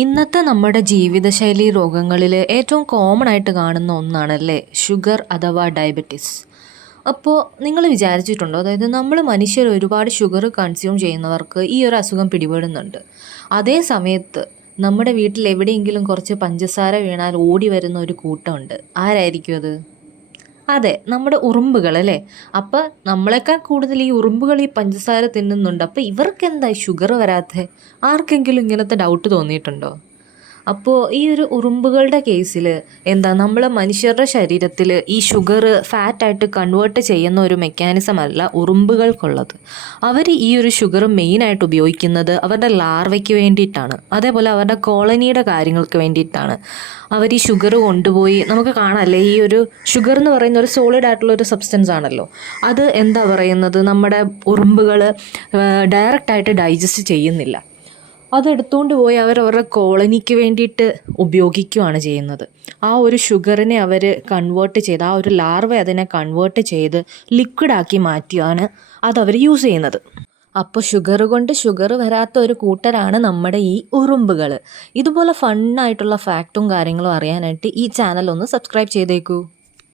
ഇന്നത്തെ നമ്മുടെ ജീവിതശൈലി രോഗങ്ങളിൽ ഏറ്റവും കോമൺ ആയിട്ട് കാണുന്ന ഒന്നാണല്ലേ ഷുഗർ അഥവാ ഡയബറ്റിസ്. അപ്പോൾ നിങ്ങൾ വിചാരിച്ചിട്ടുണ്ടോ, അതായത് നമ്മൾ മനുഷ്യർ ഒരുപാട് ഷുഗർ കൺസ്യൂം ചെയ്യുന്നവർക്ക് ഈ ഒരു അസുഖം പിടിപെടുന്നുണ്ട്. അതേ സമയത്ത് നമ്മുടെ വീട്ടിൽ എവിടെയെങ്കിലും കുറച്ച് പഞ്ചസാര വീണാൽ ഓടി വരുന്ന ഒരു കൂട്ടമുണ്ട്. ആരായിരിക്കും അത്? അതെ, നമ്മുടെ ഉറുമ്പുകൾ അല്ലേ. അപ്പം നമ്മളെക്കാൾ കൂടുതൽ ഈ ഉറുമ്പുകൾ ഈ പഞ്ചസാര തിന്നുന്നുണ്ട്. അപ്പോൾ ഇവർക്കെന്താ ഷുഗർ വരാത്തത്? ആർക്കെങ്കിലും ഇങ്ങനത്തെ ഡൗട്ട് തോന്നിയിട്ടുണ്ടോ? അപ്പോൾ ഈ ഒരു ഉറുമ്പുകളുടെ കേസിൽ എന്താ, നമ്മൾ മനുഷ്യരുടെ ശരീരത്തിൽ ഈ ഷുഗർ ഫാറ്റായിട്ട് കൺവേർട്ട് ചെയ്യുന്ന ഒരു മെക്കാനിസം അല്ല ഉറുമ്പുകൾക്കുള്ളത്. അവർ ഈ ഒരു ഷുഗർ മെയിനായിട്ട് ഉപയോഗിക്കുന്നത് അവരുടെ ലാർവയ്ക്ക് വേണ്ടിയിട്ടാണ്, അതേപോലെ അവരുടെ കോളനിയുടെ കാര്യങ്ങൾക്ക് വേണ്ടിയിട്ടാണ്. അവർ ഈ ഷുഗർ കൊണ്ടുപോയി, നമുക്ക് കാണാമല്ലേ, ഈ ഒരു ഷുഗർ എന്ന് പറയുന്ന ഒരു സോളിഡ് ആയിട്ടുള്ള ഒരു സബ്സ്റ്റൻസ് ആണല്ലോ. അത് എന്താ പറയുന്നത്, നമ്മുടെ ഉറുമ്പുകൾ ഡയറക്റ്റായിട്ട് ഡൈജസ്റ്റ് ചെയ്യുന്നില്ല. അതെടുത്തുകൊണ്ട് പോയി അവരവരുടെ കോളനിക്ക് വേണ്ടിയിട്ട് ഉപയോഗിക്കുകയാണ് ചെയ്യുന്നത്. ആ ഒരു ഷുഗറിനെ അവർ കൺവേർട്ട് ചെയ്ത്, ആ ഒരു ലാർവ അതിനെ കൺവേർട്ട് ചെയ്ത് ലിക്വിഡാക്കി മാറ്റിയാണ് അതവർ യൂസ് ചെയ്യുന്നത്. അപ്പോൾ ഷുഗർ കൊണ്ട് ഷുഗർ വരാത്ത ഒരു കൂട്ടരാണ് നമ്മുടെ ഈ ഉറുമ്പുകൾ. ഇതുപോലെ ഫണ്ണായിട്ടുള്ള ഫാക്റ്റും കാര്യങ്ങളും അറിയാനായിട്ട് ഈ ചാനൽ ഒന്ന് സബ്സ്ക്രൈബ് ചെയ്തേക്കൂ.